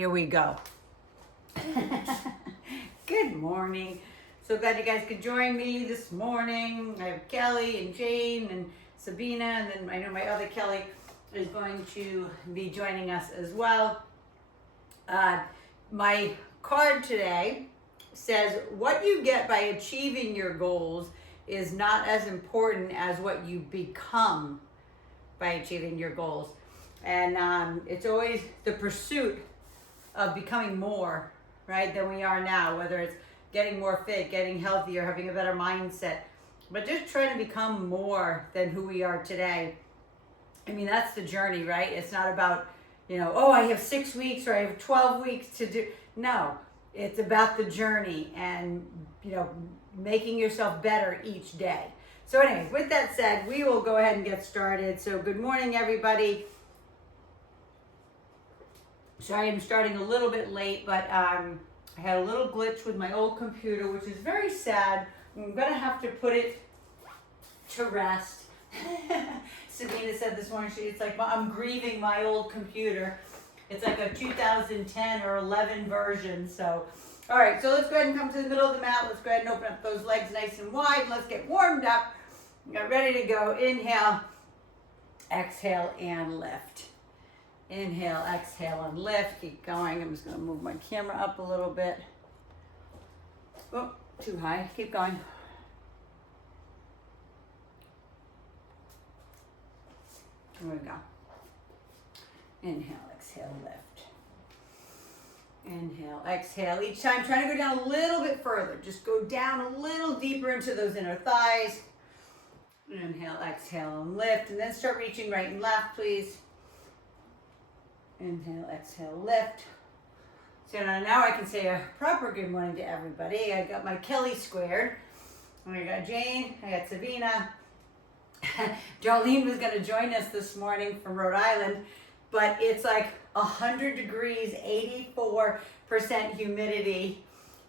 here we go. Good morning. So glad you guys could join me this morning. I have Kelly and Jane and Sabina, and then I know my other Kelly is going to be joining us as well. My card today says, what you get by achieving your goals is not as important as what you become by achieving your goals. And it's always the pursuit of becoming more, right, than we are now, whether it's getting more fit, getting healthier, having a better mindset, but just trying to become more than who we are today. I mean, that's the journey, right? It's not about, oh, I have 6 weeks or I have 12 weeks to do. No, it's about the journey and, making yourself better each day. So anyways, with that said, we will go ahead and get started. So good morning, everybody. Sorry, I'm starting a little bit late, but I had a little glitch with my old computer, which is very sad. I'm gonna have to put it to rest. Sabina said this morning, it's like I'm grieving my old computer. It's like a 2010 or 11 version. So, all right, so let's go ahead and come to the middle of the mat. Let's go ahead and open up those legs nice and wide. Let's get warmed up. Get ready to go. Inhale, exhale, and lift. Inhale, exhale, and lift. Keep going. I'm just going to move my camera up a little bit. Oh, too high. Keep going. There we go. Inhale, exhale, lift. Inhale, exhale. Each time, trying to go down a little bit further. Just go down a little deeper into those inner thighs. Inhale, exhale, and lift. And then start reaching right and left, please. Inhale, exhale, lift. So now I can say a proper good morning to everybody. I got my Kelly squared. I got Jane, I got Sabina. Jolene was going to join us this morning from Rhode Island, but it's like 100 degrees, 84% humidity.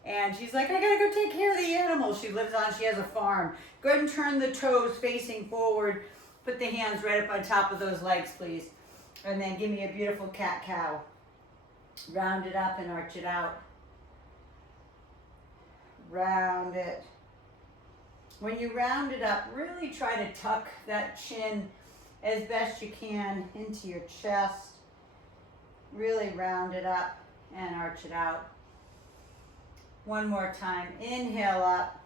And she's like, I got to go take care of the animals. She has a farm. Go ahead and turn the toes facing forward. Put the hands right up on top of those legs, please. And then give me a beautiful cat-cow. Round it up and arch it out. Round it. When you round it up, really try to tuck that chin as best you can into your chest. Really round it up and arch it out. One more time. Inhale up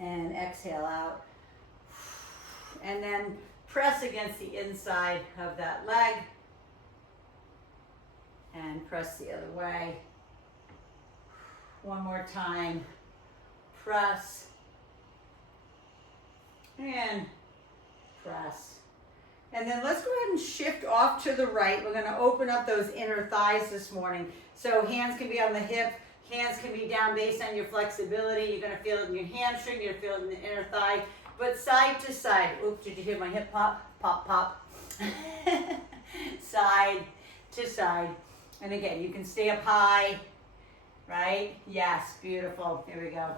and exhale out. And then press against the inside of that leg and press the other way. One more time. Press and press. And then let's go ahead and shift off to the right. We're going to open up those inner thighs this morning. So hands can be on the hip, hands can be down based on your flexibility. You're going to feel it in your hamstring, you're going to feel it in the inner thigh. But side to side. Oops, did you hear my hip pop? Pop, pop. Side to side. And again, you can stay up high, right? Yes, beautiful. Here we go.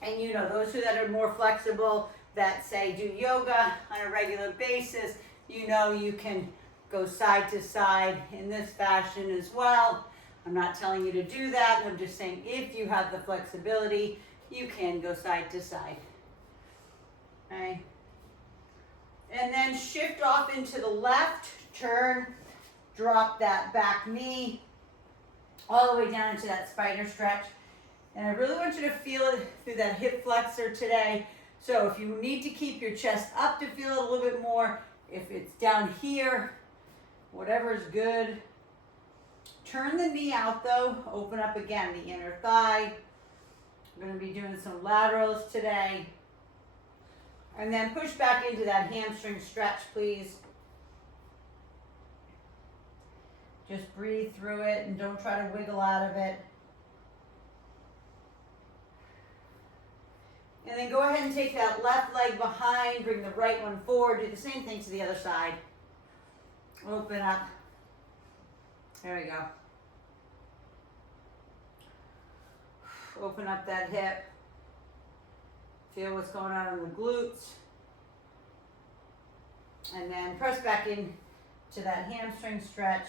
And those that are more flexible, that say do yoga on a regular basis, you can go side to side in this fashion as well. I'm not telling you to do that. I'm just saying if you have the flexibility, you can go side to side. Okay. And then shift off into the left, turn, drop that back knee all the way down into that spider stretch. And I really want you to feel it through that hip flexor today. So if you need to keep your chest up to feel it a little bit more, if it's down here, whatever is good. Turn the knee out though, open up again the inner thigh. We're going to be doing some laterals today. And then push back into that hamstring stretch, please. Just breathe through it and don't try to wiggle out of it. And then go ahead and take that left leg behind, bring the right one forward, do the same thing to the other side. Open up. There we go. Open up that hip. Feel what's going on in the glutes. And then press back in to that hamstring stretch.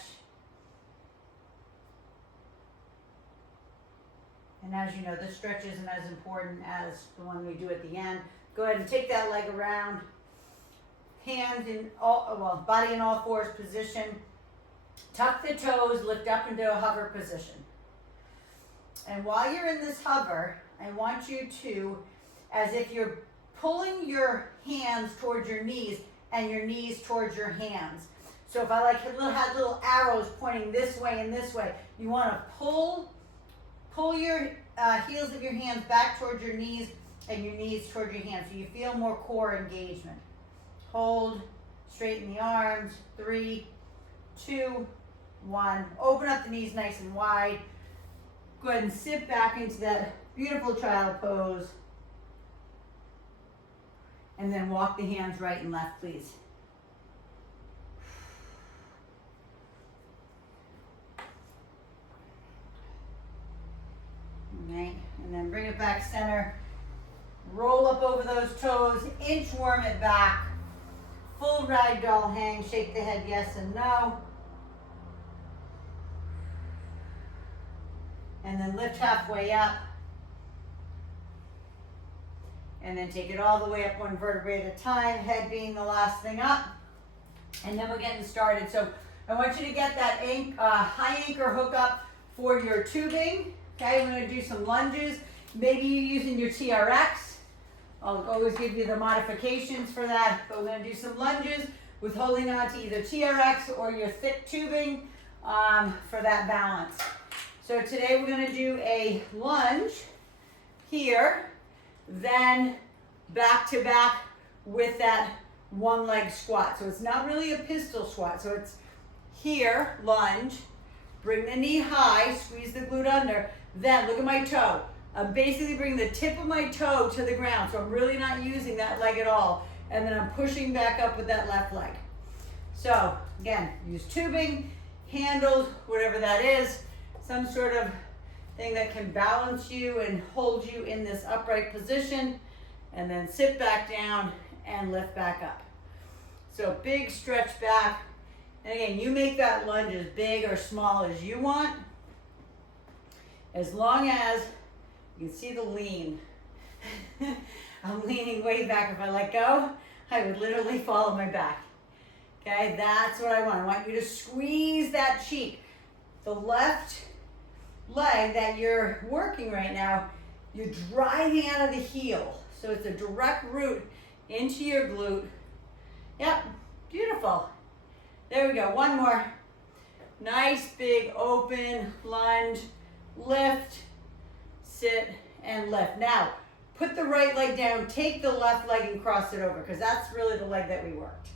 And as you know, this stretch isn't as important as the one we do at the end. Go ahead and take that leg around. Hands in all, well, body in all fours position. Tuck the toes, lift up into a hover position. And while you're in this hover, I want you to, as if you're pulling your hands towards your knees and your knees towards your hands. So if I had little arrows pointing this way and this way, you want to pull your heels of your hands back towards your knees and your knees towards your hands so you feel more core engagement. Hold, straighten the arms, 3, 2, 1. Open up the knees nice and wide. Go ahead and sit back into that beautiful child pose. And then walk the hands right and left, please. Right, and then bring it back center. Roll up over those toes, inchworm it back. Full ragdoll hang, shake the head yes and no. And then lift halfway up. And then take it all the way up one vertebrae at a time, head being the last thing up. And then we're getting started. So I want you to get that high anchor hook up for your tubing. Okay, we're gonna do some lunges. Maybe you're using your TRX. I'll always give you the modifications for that, but we're gonna do some lunges with holding on to either TRX or your thick tubing for that balance. So today we're gonna do a lunge here, then back to back with that one leg squat. So it's not really a pistol squat. So it's here, lunge, bring the knee high, squeeze the glute under, then look at my toe. I'm basically bringing the tip of my toe to the ground. So I'm really not using that leg at all. And then I'm pushing back up with that left leg. So again, use tubing, handles, whatever that is, some sort of thing that can balance you and hold you in this upright position, and then sit back down and lift back up. So big stretch back. And again, you make that lunge as big or small as you want, as long as you can see the lean. I'm leaning way back. If I let go, I would literally fall on my back. Okay, that's what I want. I want you to squeeze that cheek. The left leg that you're working right now, you're driving out of the heel. So it's a direct route into your glute. Yep, beautiful. There we go, one more. Nice big open lunge, lift, sit, and lift. Now, put the right leg down, take the left leg and cross it over, because that's really the leg that we worked.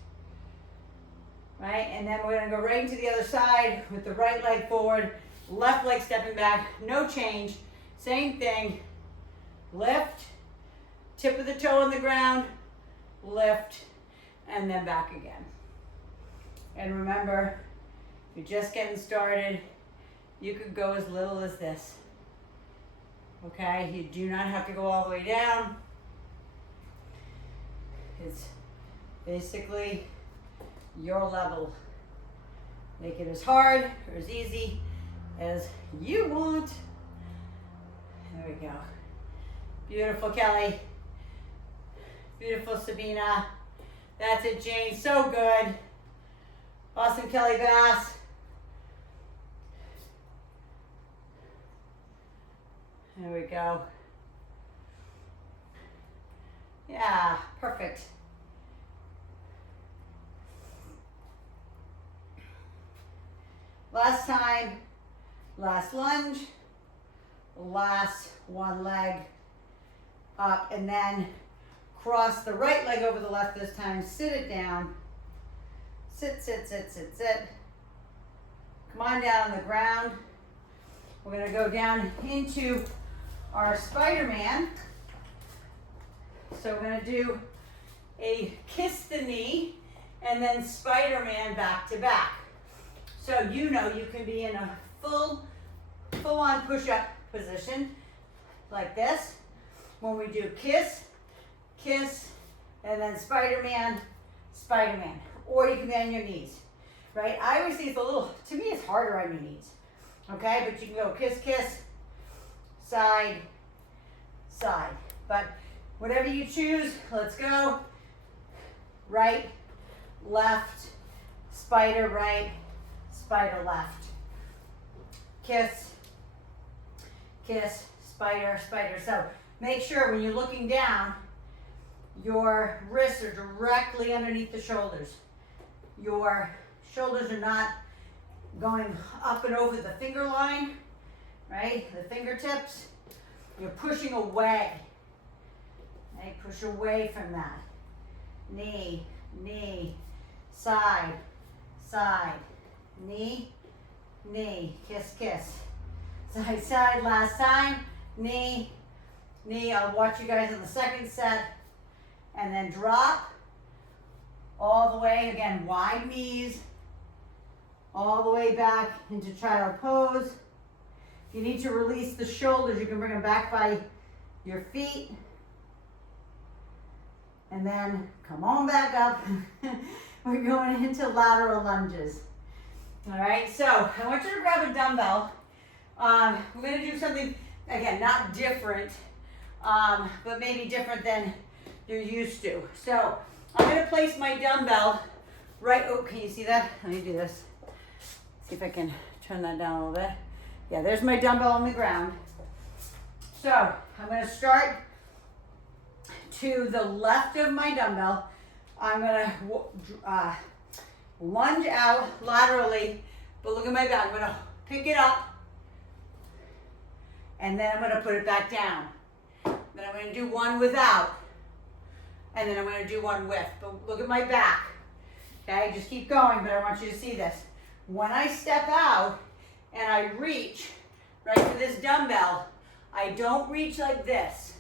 Right, and then we're gonna go right into the other side with the right leg forward, left leg stepping back, no change, same thing. Lift, tip of the toe on the ground, lift, and then back again. And remember, if you're just getting started, you could go as little as this. Okay, you do not have to go all the way down. It's basically your level. Make it as hard or as easy as you want. There we go. Beautiful, Kelly. Beautiful, Sabina. That's it, Jane. So good. Awesome, Kelly Bass. There we go. Yeah, perfect. Last time, last lunge, last one leg up, and then cross the right leg over the left this time, sit it down. Sit, sit, sit, sit, sit. Come on down on the ground. We're gonna go down into our Spider-Man. So we're gonna do a kiss the knee and then Spider-Man back to back. So you know you can be in a full-on push-up position like this. When we do kiss, kiss, and then Spider-Man, Spider-Man. Or you can be on your knees, right? I always think it's to me it's harder on your knees, okay? But you can go kiss, kiss, side, side. But whatever you choose, let's go. Right, left, spider right, spider left. Kiss, kiss, spider, spider. So make sure when you're looking down, your wrists are directly underneath the shoulders. Your shoulders are not going up and over the finger line, right? The fingertips. You're pushing away. Okay? Push away from that. Knee, knee, side, side, knee, knee, kiss, kiss. Side, side, last time, knee, knee. I'll watch you guys on the second set. And then drop all the way, again, wide knees, all the way back into child pose. If you need to release the shoulders, you can bring them back by your feet. And then come on back up. We're going into lateral lunges. All right, so I want you to grab a dumbbell. We're going to do something, again, not different, but maybe different than you're used to. So I'm going to place my dumbbell right, oh, can you see that? Let me do this. See if I can turn that down a little bit. Yeah, there's my dumbbell on the ground. So I'm going to start to the left of my dumbbell. I'm going to lunge out laterally, but look at my back. I'm going to pick it up, and then I'm going to put it back down. Then I'm going to do one without, and then I'm going to do one with. But look at my back. Okay, just keep going, but I want you to see this. When I step out and I reach, right, for this dumbbell, I don't reach like this.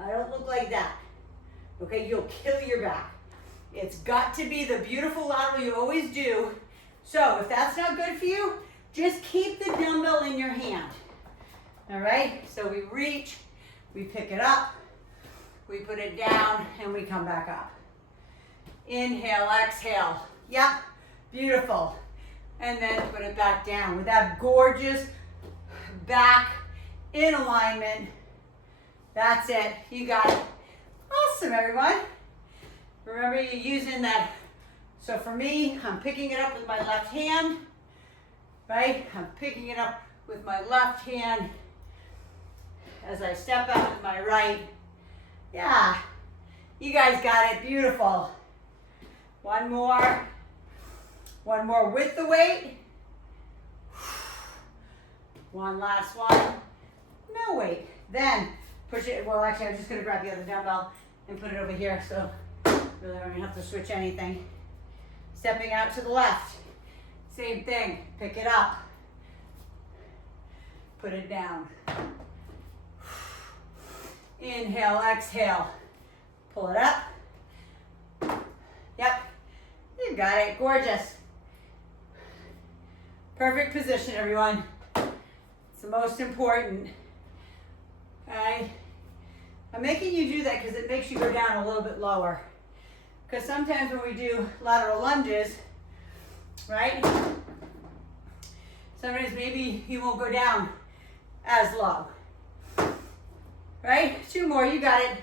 I don't look like that. Okay, you'll kill your back. It's got to be the beautiful lateral you always do. So if that's not good for you, just keep the dumbbell in your hand. All right, so we reach, we pick it up, we put it down, and we come back up. Inhale, exhale. Yep, beautiful. And then put it back down with that gorgeous back in alignment. That's it. You got it. Awesome, everyone. Remember, you're using that. So for me, I'm picking it up with my left hand, right? I'm picking it up with my left hand as I step out with my right. Yeah, you guys got it. Beautiful. One more. One more with the weight. One last one. No weight. Then push it. Well, actually, I'm just going to grab the other dumbbell and put it over here. So really, I don't have to switch anything. Stepping out to the left. Same thing. Pick it up. Put it down. Inhale, exhale. Pull it up. Yep. You got it. Gorgeous. Perfect position, everyone. It's the most important. Okay? I'm making you do that because it makes you go down a little bit lower. Because sometimes when we do lateral lunges, right? Sometimes maybe you won't go down as low. Right? Two more, you got it.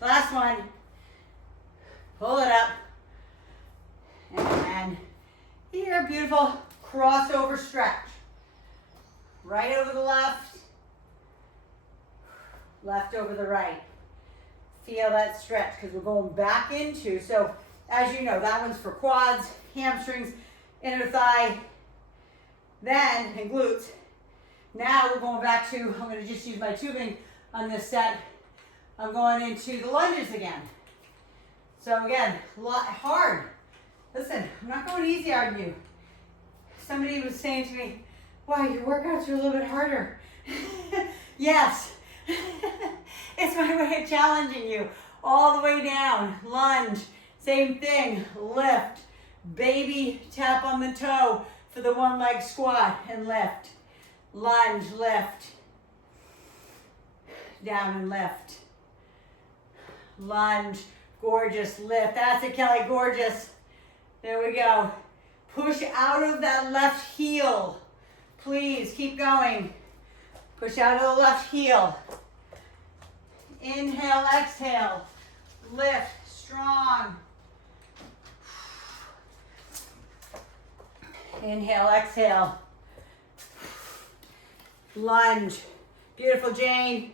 Last one. Pull it up. And here, beautiful crossover stretch. Right over the left. Left over the right. Feel that stretch because we're going back into, so as you know, that one's for quads, hamstrings, inner thigh, then, and glutes. Now we're going back to, I'm going to just use my tubing on this set. I'm going into the lunges again. So again, hard. Listen, I'm not going easy on you. Somebody was saying to me, wow, your workouts are a little bit harder. Yes. It's my way of challenging you. All the way down, lunge, same thing, lift, baby tap on the toe for the one leg squat and lift. Lunge, lift, down and lift. Lunge, gorgeous, lift. That's it, Kelly, gorgeous. There we go. Push out of that left heel. Please keep going. Push out of the left heel. Inhale, exhale. Lift, strong. Inhale, exhale. Lunge. Beautiful, Jane.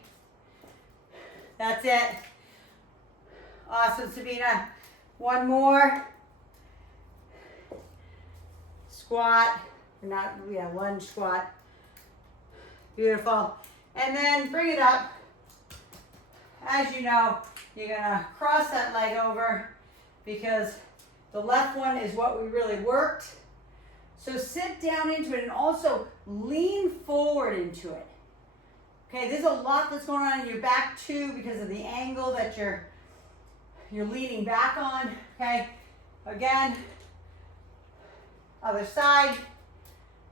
That's it. Awesome, Sabina. One more. Squat. Lunge squat. Beautiful. And then bring it up. As you know, you're gonna cross that leg over because the left one is what we really worked. So sit down into it and also lean forward into it. Okay, there's a lot that's going on in your back too because of the angle that you're leaning back on. Okay, again, other side.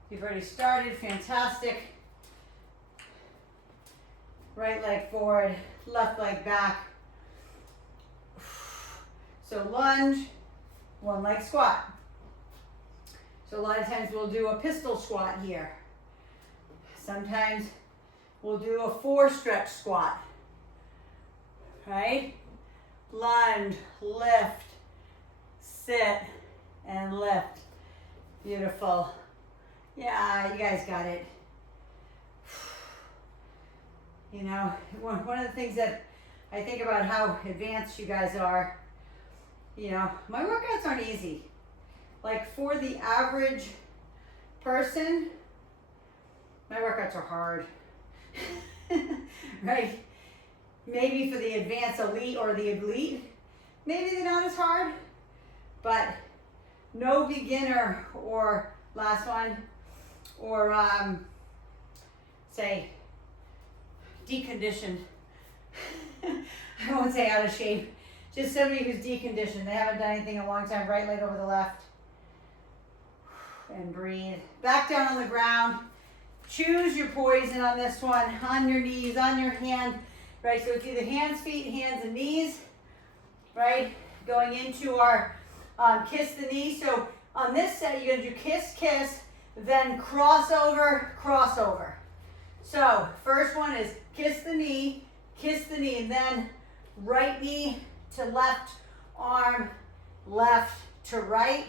You've already started, fantastic. Right leg forward, left leg back. So lunge, one leg squat. So a lot of times we'll do a pistol squat here. Sometimes we'll do a 4-stretch squat. Right? Lunge, lift, sit, and lift. Beautiful. Yeah, you guys got it. You know, one of the things that I think about how advanced you guys are, you know, my workouts aren't easy. Like for the average person, my workouts are hard. Right? Maybe for the advanced elite or the elite, maybe they're not as hard, but no beginner or last one, or say deconditioned. I won't say out of shape, just somebody who's deconditioned. They haven't done anything in a long time. Right leg over the left. And breathe. Back down on the ground. Choose your poison on this one. On your knees, on your hand. Right, so it's either hands, feet, hands, and knees. Right, going into our kiss the knee. So on this set, you're going to do kiss, kiss, then crossover, crossover. So first one is kiss the knee, and then right knee to left arm, left to right,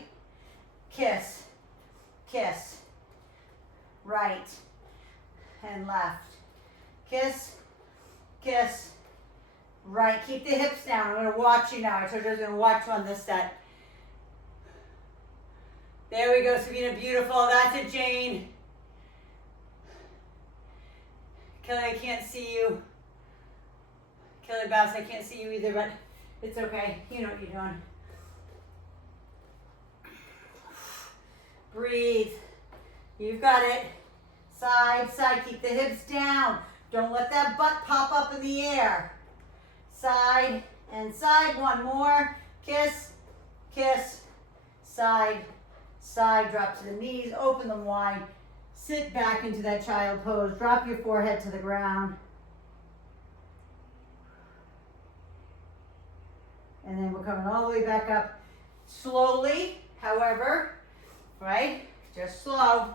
kiss, kiss, right and left, kiss, kiss, right. Keep the hips down. I'm going to watch you now. I told you I was going to watch you on this set. There we go, Sabina, beautiful. That's it, Jane. Kelly, I can't see you. Kelly Bass, I can't see you either, but it's okay. You know what you're doing. Breathe. You've got it. Side, side. Keep the hips down. Don't let that butt pop up in the air. Side and side. One more. Kiss, kiss, side, side. Drop to the knees. Open them wide. Sit back into that child pose. Drop your forehead to the ground. And then we're coming all the way back up slowly, however, right? Just slow.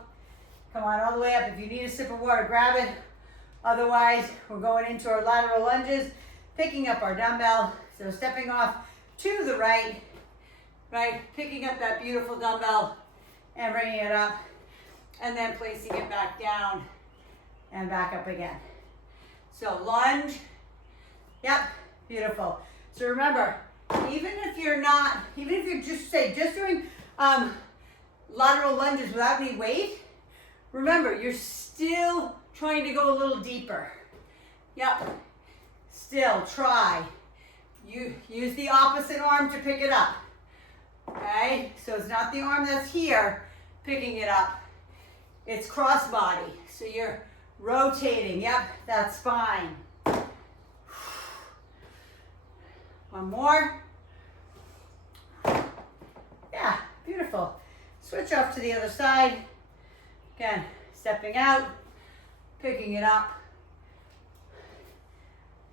Come on all the way up. If you need a sip of water, grab it. Otherwise, we're going into our lateral lunges, picking up our dumbbell. So stepping off to the right, right? Picking up that beautiful dumbbell and bringing it up. And then placing it back down and back up again. So lunge. Yep, beautiful. So remember, even if you're just doing lateral lunges without any weight, remember, you're still trying to go a little deeper. Yep, still try. You use the opposite arm to pick it up. Okay, so it's not the arm that's here picking it up. It's cross body, so you're rotating, yep, that spine. One more. Yeah, beautiful. Switch off to the other side. Again, stepping out, picking it up.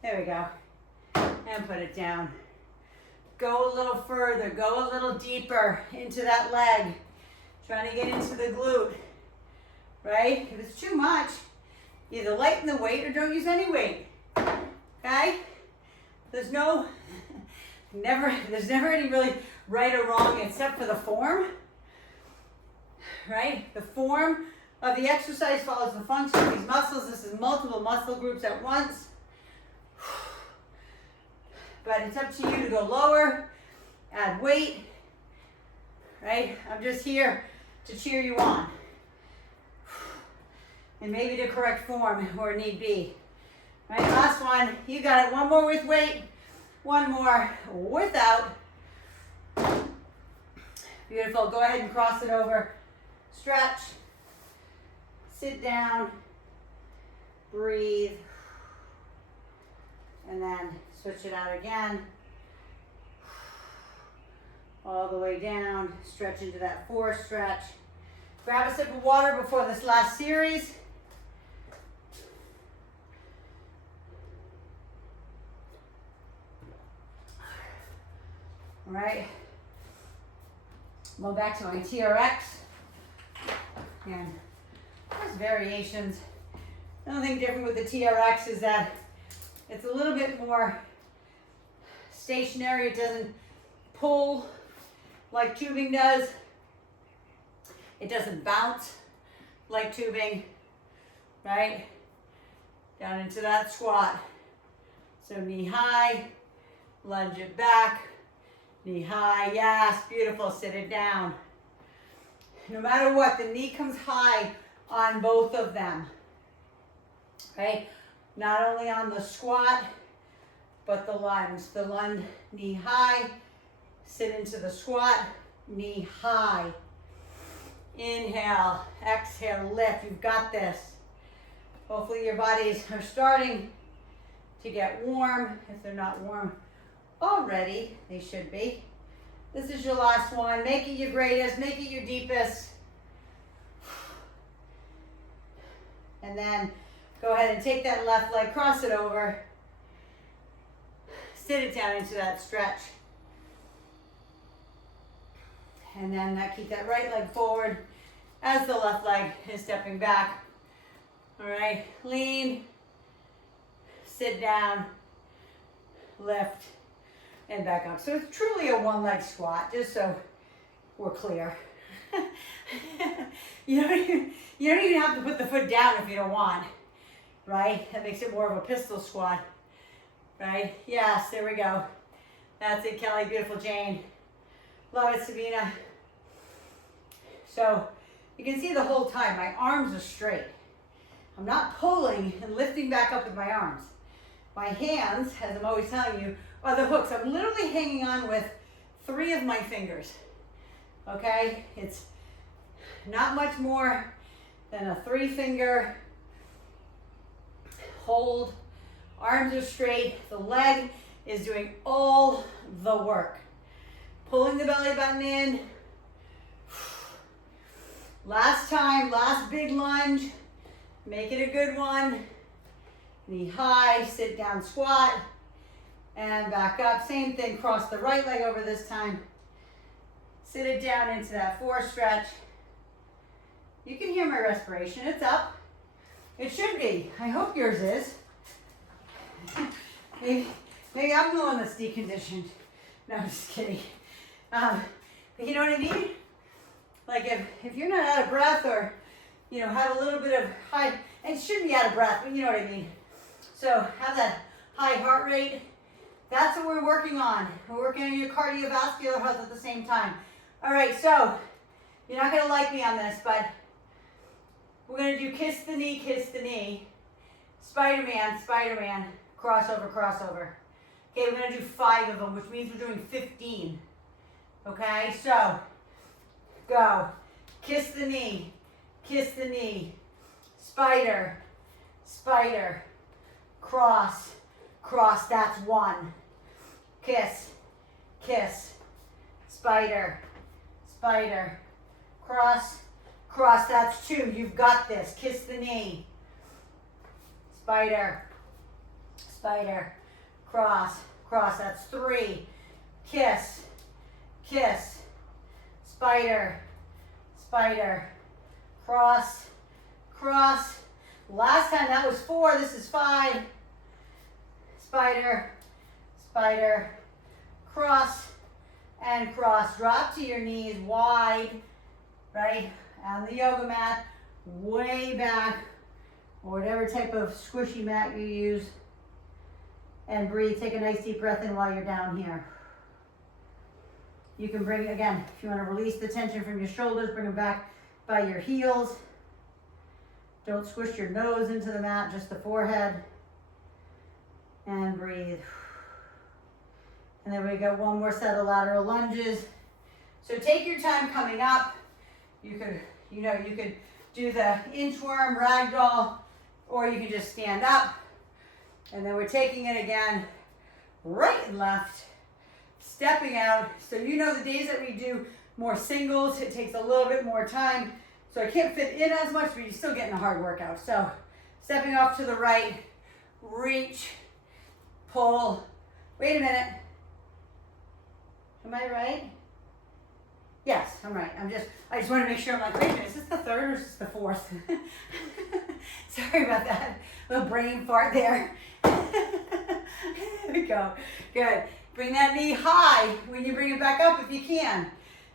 There we go. And put it down. Go a little further, go a little deeper into that leg. Trying to get into the glute, right? If it's too much, either lighten the weight or don't use any weight, okay? There's never any really right or wrong except for the form, right? The form of the exercise follows the function of these muscles. This is multiple muscle groups at once. But it's up to you to go lower, add weight, right? I'm just here to cheer you on. And maybe to correct form where need be. Right, last one, you got it. One more with weight, one more without. Beautiful, go ahead and cross it over. Stretch, sit down, breathe, and then switch it out again. All the way down, stretch into that forest stretch. Grab a sip of water before this last series. All right, go back to my TRX. And there's variations. The only thing different with the TRX is that it's a little bit more stationary. It doesn't pull like tubing does. It doesn't bounce like tubing, right? Down into that squat. So knee high, lunge it back, knee high, yes, beautiful, sit it down. No matter what, the knee comes high on both of them, okay? Not only on the squat, but the lunge. The lunge, knee high, sit into the squat, knee high. Inhale, exhale, lift. You've got this. Hopefully your bodies are starting to get warm. If they're not warm already, they should be. This is your last one. Make it your greatest, make it your deepest. And then go ahead and take that left leg, cross it over. Sit it down into that stretch. And then keep that right leg forward as the left leg is stepping back. All right, lean, sit down, lift, and back up. So it's truly a one leg squat, just so we're clear. You don't even have to put the foot down if you don't want, right? That makes it more of a pistol squat, right? Yes, there we go. That's it, Kelly. Beautiful, Jane. Love it, Sabina. So you can see the whole time my arms are straight. I'm not pulling and lifting back up with my arms. My hands, as I'm always telling you, are the hooks. I'm literally hanging on with 3 of my fingers. Okay? It's not much more than a 3-finger hold. Arms are straight. The leg is doing all the work. Pulling the belly button in. Last time, last big lunge. Make it a good one. Knee high, sit down, squat, and back up. Same thing, cross the right leg over this time. Sit it down into that forest stretch. You can hear my respiration, it's up. It should be, I hope yours is. Maybe I'm the one that's deconditioned. No, I'm just kidding. But you know what I mean? Like if you're not out of breath or, you know, have a little bit of high, and it shouldn't be out of breath, but you know what I mean. So have that high heart rate. That's what we're working on. We're working on your cardiovascular health at the same time. All right, so you're not gonna like me on this, but we're gonna do kiss the knee, Spider-Man, Spider-Man, crossover, crossover. Okay, we're gonna do 5 of them, which means we're doing 15. Okay, so go. Kiss the knee, spider, spider, cross, cross, that's 1. Kiss, kiss, spider, spider, cross, cross, that's 2. You've got this. Kiss the knee, spider, spider, cross, cross, that's 3. Kiss, kiss, spider, spider, cross, cross. Last time that was 4, this is 5. Spider, spider, cross, and cross. Drop to your knees wide, right? On the yoga mat, way back, or whatever type of squishy mat you use. And breathe. Take a nice deep breath in while you're down here. You can bring, again, if you want to release the tension from your shoulders, bring them back by your heels. Don't squish your nose into the mat, just the forehead. And breathe. And then we got one more set of lateral lunges. So take your time coming up. You could, you could do the inchworm, ragdoll, or you can just stand up. And then we're taking it again, right and left, stepping out. So you know the days that we do more singles, it takes a little bit more time. So I can't fit in as much, but you're still getting a hard workout. So stepping off to the right, reach, pull. Wait a minute. Am I right? Yes, I'm right. I just want to make sure. I'm like, wait a minute, is this the 3rd or is this the 4th? Sorry about that. Little brain fart there. There we go. Good. Bring that knee high when you bring it back up if you can.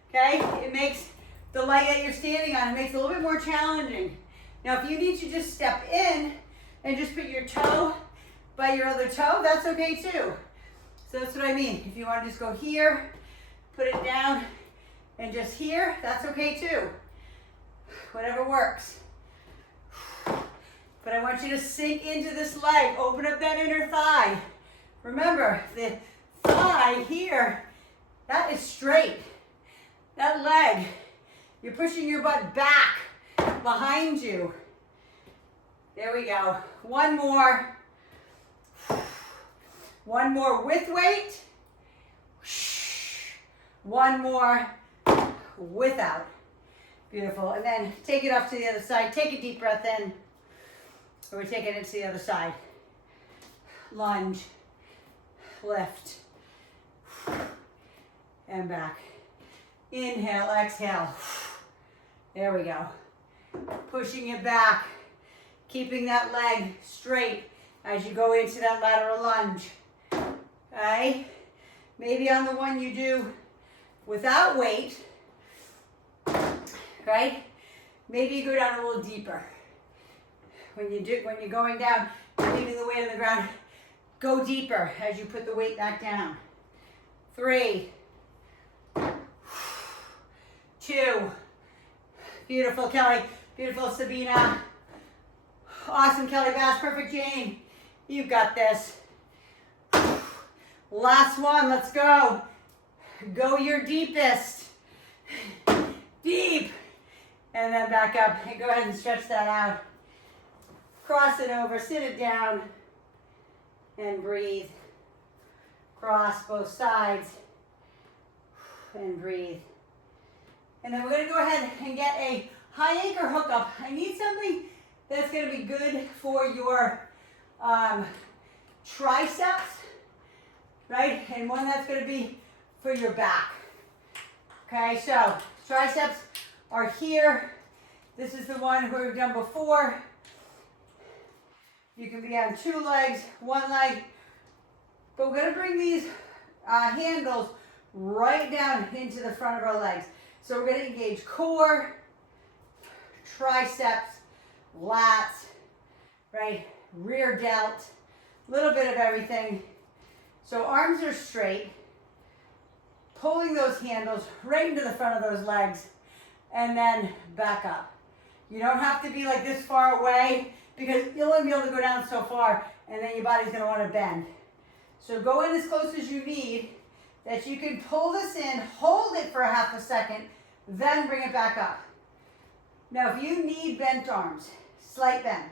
Okay? It makes the leg that you're standing on, it makes it a little bit more challenging. Now, if you need to just step in and just put your toe by your other toe, that's okay too. So that's what I mean. If you want to just go here, put it down, and just here, that's okay too. Whatever works. But I want you to sink into this leg. Open up that inner thigh. Remember, the thigh here, that is straight. That leg, you're pushing your butt back behind you. There we go. One more. One more with weight. One more without. Beautiful. And then take it off to the other side. Take a deep breath in. And we're taking it to the other side. Lunge. Lift. And back. Inhale, exhale. There we go. Pushing it back. Keeping that leg straight as you go into that lateral lunge. Okay? Maybe on the one you do without weight, right? Maybe you go down a little deeper. When you're going down, you're leaving the weight on the ground. Go deeper as you put the weight back down. 3, 2. Beautiful, Kelly. Beautiful, Sabina. Awesome, Kelly Bass. Perfect, Jane. You've got this. Last one. Let's go. Go your deepest. Deep. And then back up. And go ahead and stretch that out. Cross it over. Sit it down. And breathe. Cross both sides. And breathe. And then we're going to go ahead and get a high anchor hookup. I need something that's going to be good for your triceps, right? And one that's going to be for your back. Okay, so triceps are here. This is the one who we've done before. You can be on 2 legs, 1 leg. But we're going to bring these handles right down into the front of our legs. So we're going to engage core, triceps, lats, right? Rear delt, a little bit of everything. So arms are straight, pulling those handles right into the front of those legs, and then back up. You don't have to be like this far away because you'll only be able to go down so far, and then your body's going to want to bend. So go in as close as you need, that you can pull this in, hold it for a half a second, then bring it back up. Now, if you need bent arms, slight bend,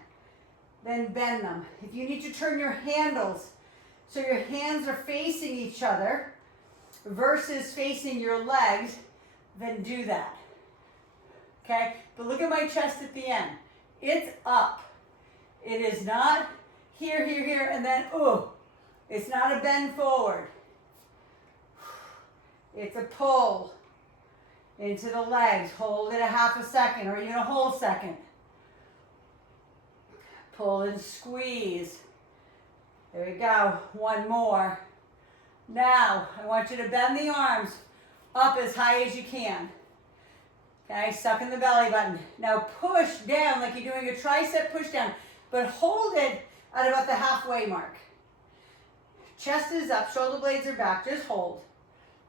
then bend them. If you need to turn your handles so your hands are facing each other versus facing your legs, then do that. Okay? But look at my chest at the end. It's up. It is not here, here, here, and then, oh. It's not a bend forward. It's a pull. into the legs. Hold it a half a second or even a whole second. Pull and squeeze. There we go. One more. Now, I want you to bend the arms up as high as you can. Okay, suck in the belly button. Now push down like you're doing a tricep push down, but hold it at about the halfway mark. Chest is up, shoulder blades are back, just hold.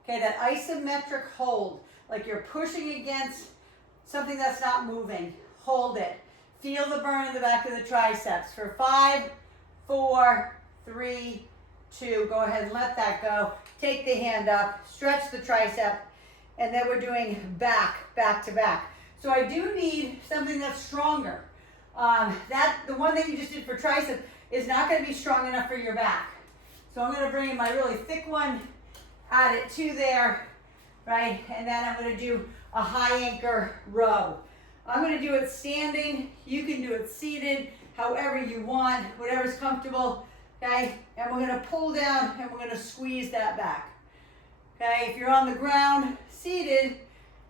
Okay, that isometric hold, like you're pushing against something that's not moving. Hold it. Feel the burn in the back of the triceps for 5, 4, 3, 2. Go ahead and let that go. Take the hand up, stretch the tricep, and then we're doing back to back. So I do need something that's stronger. The one that you just did for tricep is not going to be strong enough for your back. So I'm going to bring in my really thick one, add it to there, right? And then I'm going to do a high anchor row. I'm going to do it standing. You can do it seated, however you want, whatever's comfortable, okay? And we're going to pull down and we're going to squeeze that back. Okay, if you're on the ground, seated,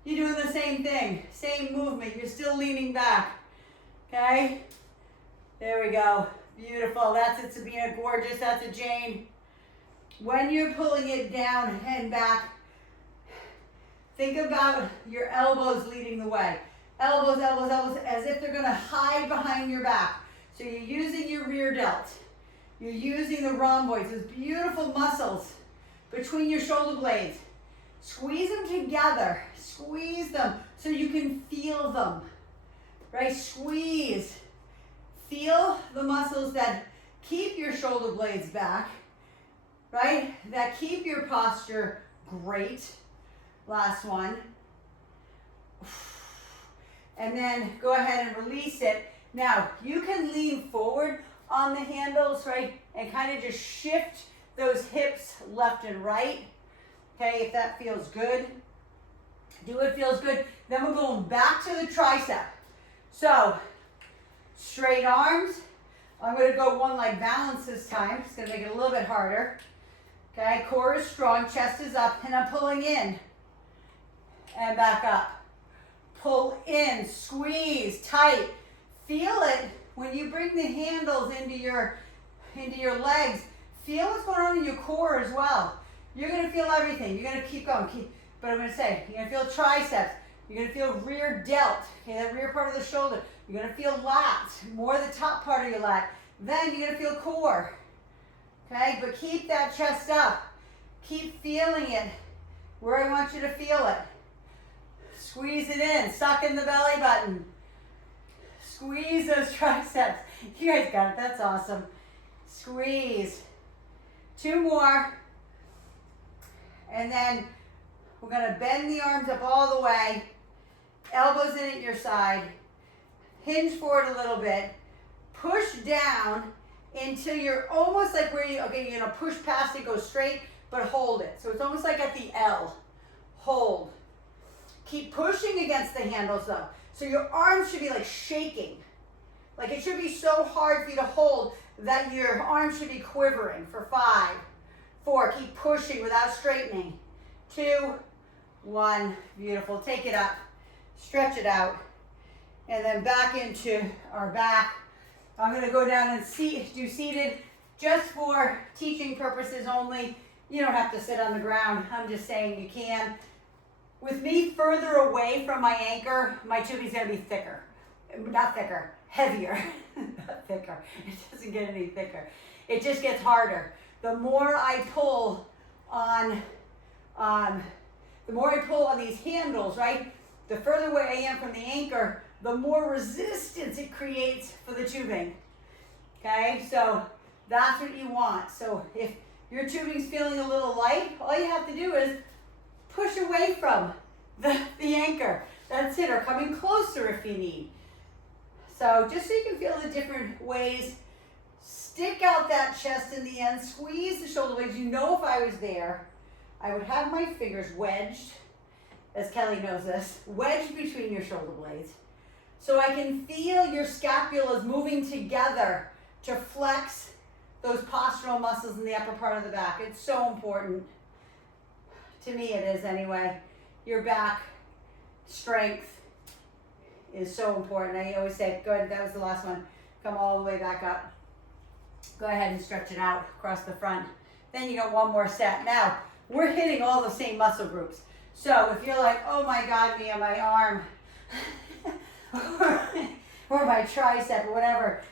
you're doing the same thing, same movement. You're still leaning back, okay? There we go. Beautiful. That's it, Sabina. Gorgeous. That's a Jane. When you're pulling it down and back, think about your elbows leading the way. Elbows, elbows, elbows, as if they're going to hide behind your back. So you're using your rear delt. You're using the rhomboids, those beautiful muscles between your shoulder blades. Squeeze them together. Squeeze them so you can feel them, right? Squeeze. Feel the muscles that keep your shoulder blades back, right? That keep your posture great. Last one. And then go ahead and release it. Now, you can lean forward on the handles, right? And kind of just shift those hips left and right. Okay, if that feels good. Do it feels good. Then we're going back to the tricep. So, straight arms. I'm going to go one leg balance this time. It's going to make it a little bit harder. Okay, core is strong, chest is up, and I'm pulling in. And back up. Pull in, squeeze, tight. Feel it when you bring the handles into your legs. Feel what's going on in your core as well. You're going to feel everything. You're going to keep going. But I'm going to say, you're going to feel triceps. You're going to feel rear delt, okay, that rear part of the shoulder. You're going to feel lats, more the top part of your lat. Then you're going to feel core, okay? But keep that chest up. Keep feeling it where I want you to feel it. Squeeze it in. Suck in the belly button. Squeeze those triceps. You guys got it. That's awesome. Squeeze. 2 more. And then we're going to bend the arms up all the way. Elbows in at your side. Hinge forward a little bit. Push down until you're almost like where you're going to push past it, go straight, but hold it. So it's almost like at the L. Hold. Keep pushing against the handles though. So your arms should be like shaking. Like it should be so hard for you to hold that your arms should be quivering for 5, 4. Keep pushing without straightening. 2, 1. Beautiful. Take it up. Stretch it out. And then back into our back. I'm going to go down and do seated just for teaching purposes only. You don't have to sit on the ground. I'm just saying you can. With me further away from my anchor, my tubing's going to be thicker. Not thicker, heavier. Not thicker. It doesn't get any thicker. It just gets harder. The more I pull on these handles, right? The further away I am from the anchor, the more resistance it creates for the tubing. Okay, so that's what you want. So if your tubing's feeling a little light, all you have to do is push away from the anchor. That's it, or coming closer if you need. So just so you can feel the different ways, stick out that chest in the end, squeeze the shoulder blades. You know if I was there, I would have my fingers wedged, as Kelly knows this, wedged between your shoulder blades. So I can feel your scapulas moving together to flex those postural muscles in the upper part of the back. It's so important. To me it is anyway. Your back strength is so important. I always say, go ahead, that was the last one. Come all the way back up. Go ahead and stretch it out across the front. Then you got one more set. Now, we're hitting all the same muscle groups. So if you're like, oh my God, Mia, my arm, or my tricep, or whatever,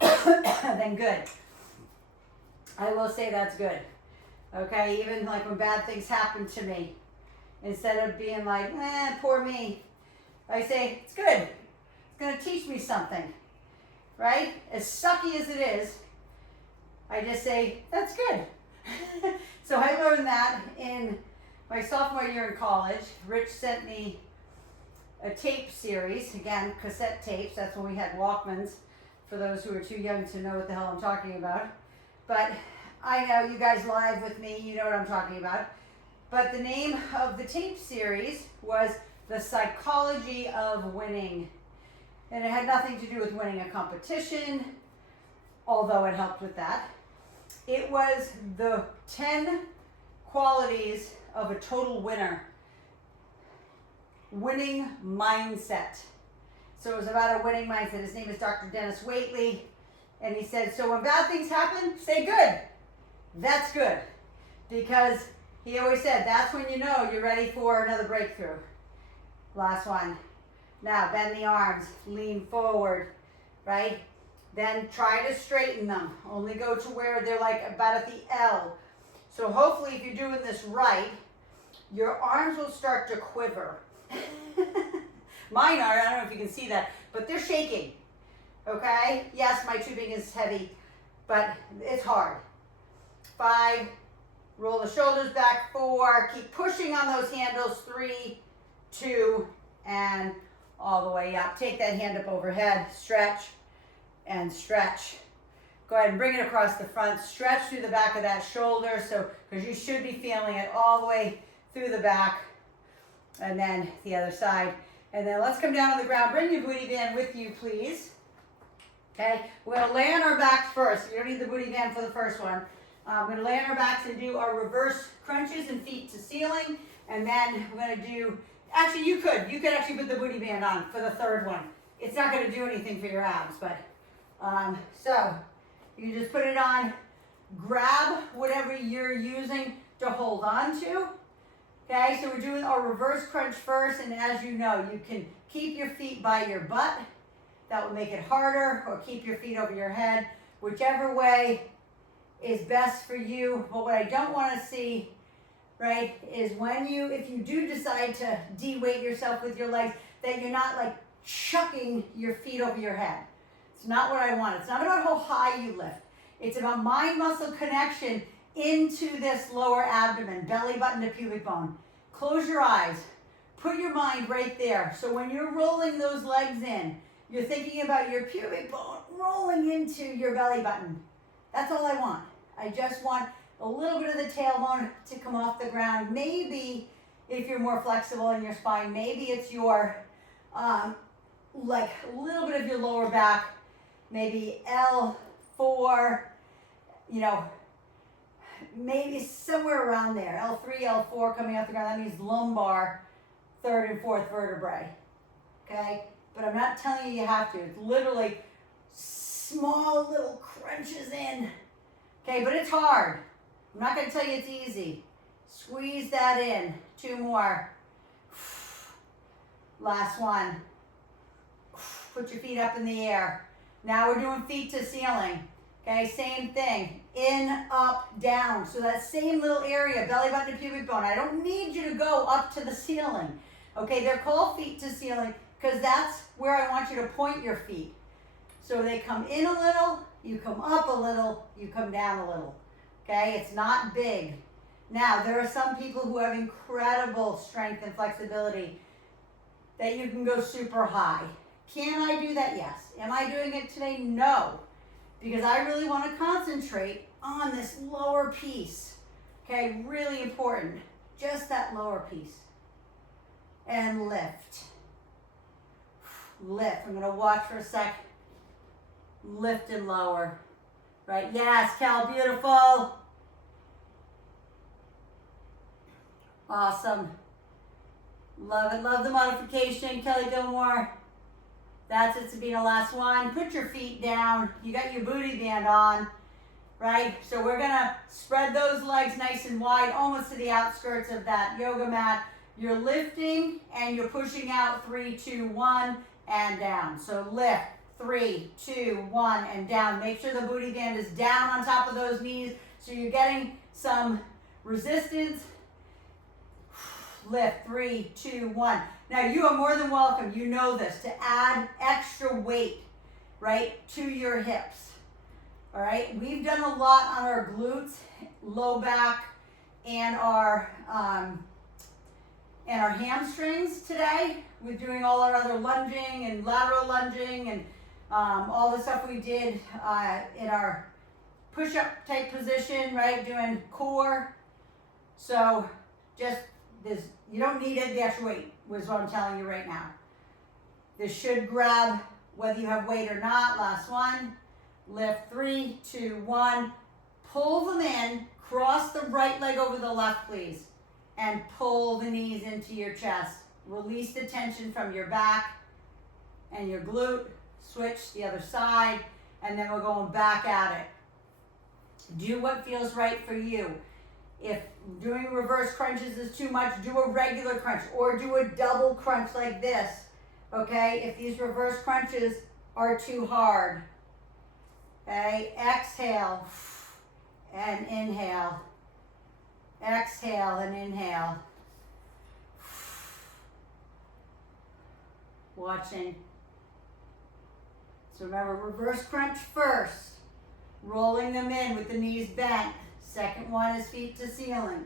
then good. I will say that's good. Okay, even like when bad things happen to me, instead of being like, poor me, I say, it's good. It's gonna teach me something, right? As sucky as it is, I just say, that's good. So I learned that in my sophomore year in college. Rich sent me a tape series, again, cassette tapes. That's when we had Walkmans, for those who are too young to know what the hell I'm talking about. But I know you guys live with me, you know what I'm talking about. But the name of the tape series was The Psychology of Winning. And it had nothing to do with winning a competition, although it helped with that. It was the 10 qualities of a total winner. Winning mindset. So it was about a winning mindset. His name is Dr. Dennis Waitley. And he said, so when bad things happen, say good. That's good. Because he always said, that's when you know you're ready for another breakthrough. Last one. Now, bend the arms, lean forward, right? Then try to straighten them. Only go to where they're like about at the L. So hopefully if you're doing this right, your arms will start to quiver. Mine are, I don't know if you can see that, but they're shaking. Okay? Yes, my tubing is heavy, but it's hard. 5, roll the shoulders back. 4, keep pushing on those handles. 3, 2, and all the way up. Take that hand up overhead, stretch and stretch. Go ahead and bring it across the front. Stretch through the back of that shoulder, so because you should be feeling it all the way through the back, and then the other side. And then let's come down on the ground. Bring your booty band with you, please. Okay, we're gonna lay on our backs first. You don't need the booty band for the first one. We're gonna lay on our backs and do our reverse crunches and feet to ceiling. And then we're gonna do, actually you could actually put the booty band on for the third one. It's not gonna do anything for your abs, but, so you just put it on, grab whatever you're using to hold on to. Okay, so we're doing our reverse crunch first, and as you know, you can keep your feet by your butt. That will make it harder, or keep your feet over your head, whichever way is best for you. But what I don't want to see, right, is if you do decide to de-weight yourself with your legs, that you're not like chucking your feet over your head. It's not what I want. It's not about how high you lift. It's about mind-muscle connection into this lower abdomen, belly button to pubic bone. Close your eyes. Put your mind right there. So when you're rolling those legs in, you're thinking about your pubic bone rolling into your belly button. That's all I want. I just want a little bit of the tailbone to come off the ground. Maybe if you're more flexible in your spine, maybe it's your, like a little bit of your lower back, maybe L4, maybe somewhere around there. L3, L4 coming off the ground. That means lumbar, 3rd and 4th vertebrae. Okay? But I'm not telling you have to. It's literally small little crunches in. Okay, but it's hard. I'm not going to tell you it's easy. Squeeze that in. 2 more. Last one. Put your feet up in the air. Now we're doing feet to ceiling. Okay, same thing. In, up, down. So that same little area, belly button to pubic bone. I don't need you to go up to the ceiling. Okay, they're called feet to ceiling because that's where I want you to point your feet. So they come in a little, you come up a little, you come down a little. Okay, it's not big. Now, there are some people who have incredible strength and flexibility that you can go super high. Can I do that? Yes. Am I doing it today? No. Because I really want to concentrate on this lower piece. Okay, really important. Just that lower piece. And lift. Lift. I'm going to watch for a sec. Lift and lower. Right? Yes, Cal, beautiful. Awesome. Love it. Love the modification, Kelly Gilmore. That's it, Sabina. Last one. Put your feet down. You got your booty band on, right? So we're going to spread those legs nice and wide, almost to the outskirts of that yoga mat. You're lifting and you're pushing out 3, 2, 1, and down. So lift, 3, 2, 1, and down. Make sure the booty band is down on top of those knees so you're getting some resistance. Lift, 3, 2, 1. Now you are more than welcome, you know this, to add extra weight, right, to your hips. All right, we've done a lot on our glutes, low back, and our hamstrings today. We're doing all our other lunging and lateral lunging and all the stuff we did in our push-up type position, right, doing core. So just this, you don't need the extra weight, is what I'm telling you right now. This should grab whether you have weight or not. Last one. Lift, 3, 2, 1. Pull them in. Cross the right leg over the left, please. And pull the knees into your chest. Release the tension from your back and your glute. Switch the other side. And then we're going back at it. Do what feels right for you. If doing reverse crunches is too much, do a regular crunch or do a double crunch like this, okay? If these reverse crunches are too hard, okay? Exhale and inhale. Exhale and inhale. Watching. So remember, reverse crunch first. Rolling them in with the knees bent. Second one is feet to ceiling.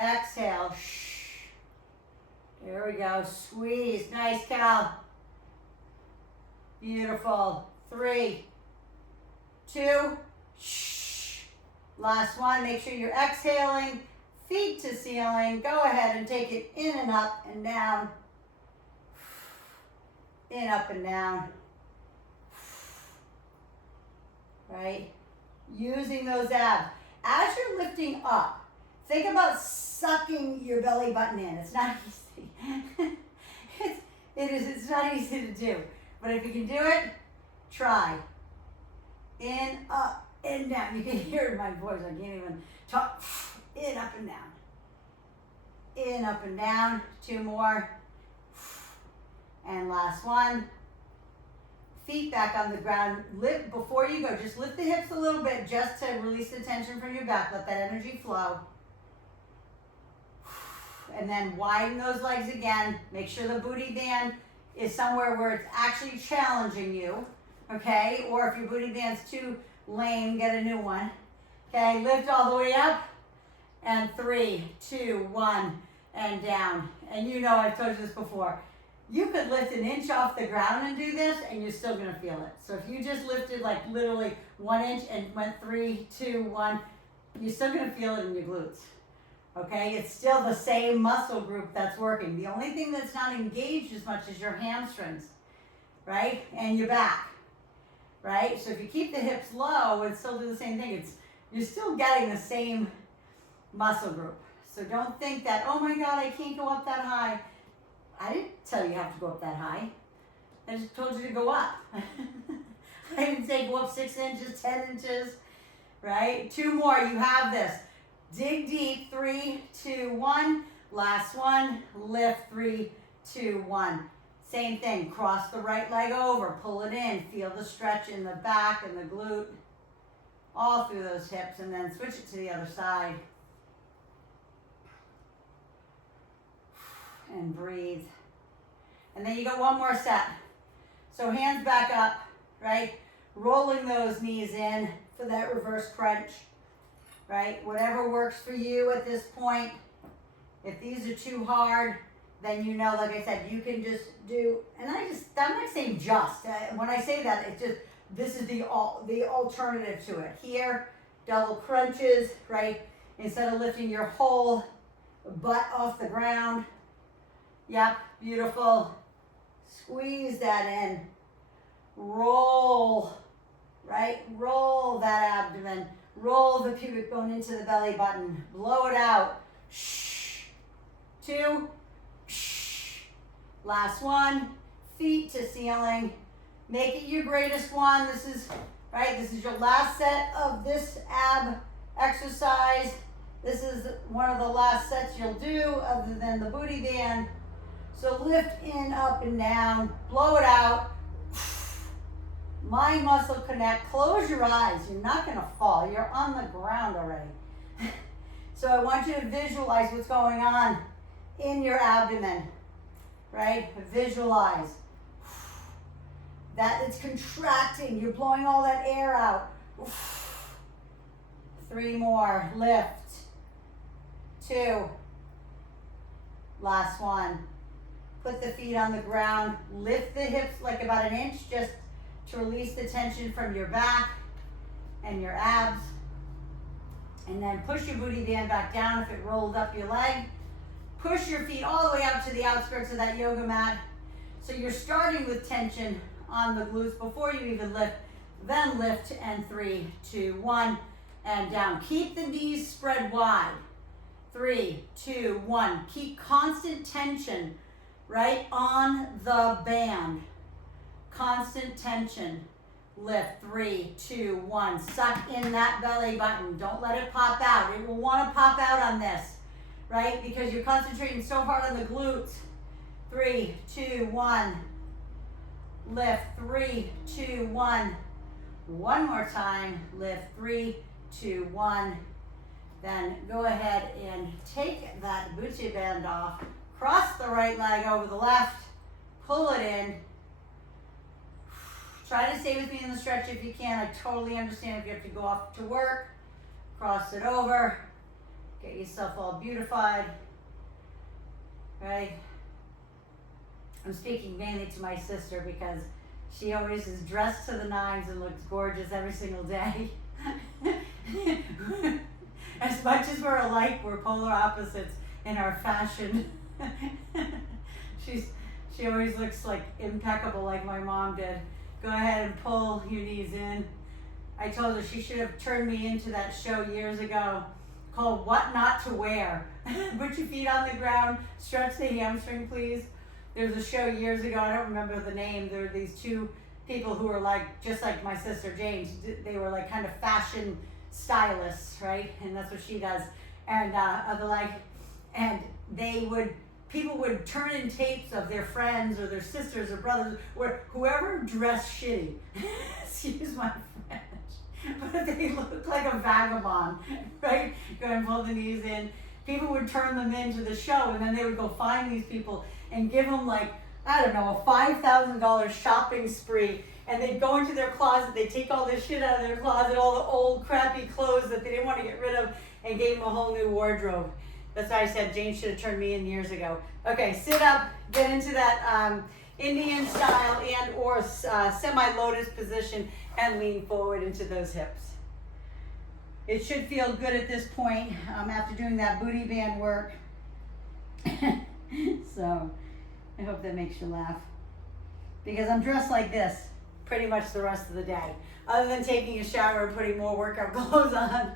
Exhale. There we go. Squeeze. Nice, Cal. Beautiful. 3, 2. Last one. Make sure you're exhaling. Feet to ceiling. Go ahead and take it in and up and down. In, up, and down. Right? Using those abs. As you're lifting up, think about sucking your belly button in. It's not easy. It's not easy to do. But if you can do it, try. In, up, and down. You can hear it in my voice. I can't even talk. In, up, and down. In, up, and down. 2 more. And last one. Feet back on the ground. Lift before you go. Just lift the hips a little bit just to release the tension from your back. Let that energy flow. And then widen those legs again. Make sure the booty band is somewhere where it's actually challenging you. Okay? Or if your booty band's too lame, get a new one. Okay? Lift all the way up. And 3, 2, 1, and down. And you know I've told you this before. You could lift an inch off the ground and do this, and you're still going to feel it. So if you just lifted like literally 1 inch and went 3, 2, 1, you're still going to feel it in your glutes. Okay? It's still the same muscle group that's working. The only thing that's not engaged as much is your hamstrings, right? And your back, right? So if you keep the hips low and still do the same thing, you're still getting the same muscle group. So don't think that, oh my God, I can't go up that high. I didn't tell you have to go up that high. I just told you to go up. I didn't say go up 6 inches, 10 inches, right? 2 more, you have this. Dig deep, 3, 2, 1. Last one, lift, 3, 2, 1. Same thing, cross the right leg over, pull it in, feel the stretch in the back and the glute, all through those hips, and then switch it to the other side. And breathe. And then you got 1 more set. So hands back up, right? Rolling those knees in for that reverse crunch, right? Whatever works for you at this point. If these are too hard, then you know, like I said, you can just do, and I'm not saying just. When I say that, it's just, this is the alternative to it. Here, double crunches, right? Instead of lifting your whole butt off the ground. Yep, beautiful. Squeeze that in. Roll, right? Roll that abdomen. Roll the pubic bone into the belly button. Blow it out. Shh. 2. Last one. Feet to ceiling. Make it your greatest one. This is, right, this is your last set of this ab exercise. This is one of the last sets you'll do other than the booty band. So lift in, up and down, blow it out. Mind muscle connect, close your eyes. You're not gonna fall, you're on the ground already. So I want you to visualize what's going on in your abdomen, right? Visualize that it's contracting, you're blowing all that air out. 3 more, lift. 2. Last one. Put the feet on the ground, lift the hips like about an inch just to release the tension from your back and your abs. And then push your booty band back down if it rolled up your leg. Push your feet all the way out to the outskirts of that yoga mat. So you're starting with tension on the glutes before you even lift. Then lift and 3, 2, 1, and down. Keep the knees spread wide. 3, 2, 1. Keep constant tension right on the band. Constant tension. Lift. 3, 2, 1. Suck in that belly button. Don't let it pop out. It will want to pop out on this, right? Because you're concentrating so hard on the glutes. 3, 2, 1. Lift. 3, 2, 1. One more time. Lift. 3, 2, 1. Then go ahead and take that booty band off. Cross the right leg over the left. Pull it in. Try to stay with me in the stretch if you can. I totally understand if you have to go off to work. Cross it over. Get yourself all beautified. Right? I'm speaking mainly to my sister because she always is dressed to the nines and looks gorgeous every single day. As much as we're alike, we're polar opposites in our fashion. She always looks like impeccable like my mom did. Go ahead and pull your knees in. I told her she should have turned me into that show years ago called What Not to Wear. Put your feet on the ground, stretch the hamstring please. There was a show years ago, I don't remember the name. There were these 2 people who were like, just like my sister James, they were like kind of fashion stylists, right? And that's what she does. And people would turn in tapes of their friends or their sisters or brothers, or whoever dressed shitty, excuse my French, but they look like a vagabond, right? Go and pull the knees in. People would turn them into the show, and then they would go find these people and give them like, I don't know, a $5,000 shopping spree. And they'd go into their closet, they'd take all this shit out of their closet, all the old crappy clothes that they didn't want to get rid of, and gave them a whole new wardrobe. That's why I said Jane should have turned me in years ago. Okay, sit up, get into that Indian style and or semi-lotus position and lean forward into those hips. It should feel good at this point after doing that booty band work. So I hope that makes you laugh. Because I'm dressed like this pretty much the rest of the day. Other than taking a shower and putting more workout clothes on.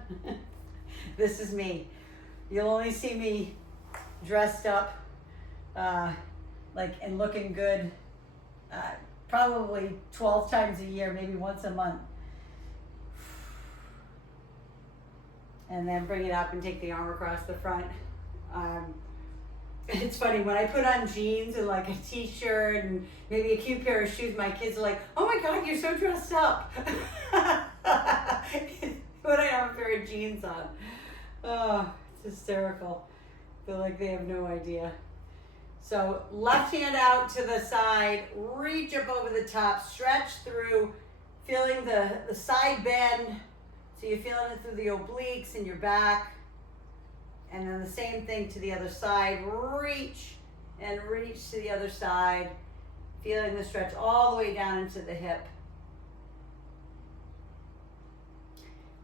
This is me. You'll only see me dressed up and looking good probably 12 times a year, maybe once a month. And then bring it up and take the arm across the front. It's funny, when I put on jeans and like a t-shirt and maybe a cute pair of shoes, my kids are like, oh my God, you're so dressed up. When I have a pair of jeans on. Oh, it's hysterical. Feel like they have no idea. So left hand out to the side, reach up over the top, stretch through, feeling the side bend. So you're feeling it through the obliques in your back. And then the same thing to the other side. Reach and reach to the other side. Feeling the stretch all the way down into the hip.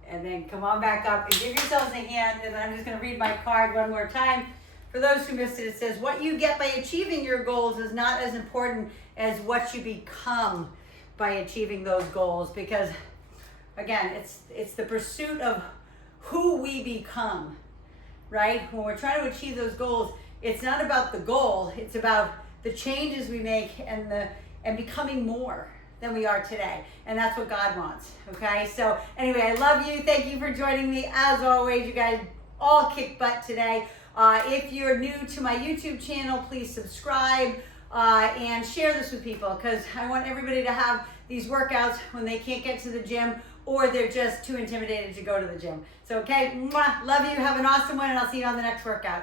And then come on back up and give yourselves a hand. And I'm just going to read my card one more time. For those who missed it, it says, what you get by achieving your goals is not as important as what you become by achieving those goals. Because, again, it's the pursuit of who we become. Right? When we're trying to achieve those goals, It's not about the goal. It's about the changes we make and becoming more than we are today. And that's what God wants. Okay. So anyway, I love you. Thank you for joining me. As always, you guys all kick butt today. If you're new to my YouTube channel, please subscribe and share this with people, because I want everybody to have these workouts when they can't get to the gym or they're just too intimidated to go to the gym. So, okay, mwah, love you. Have an awesome one, and I'll see you on the next workout.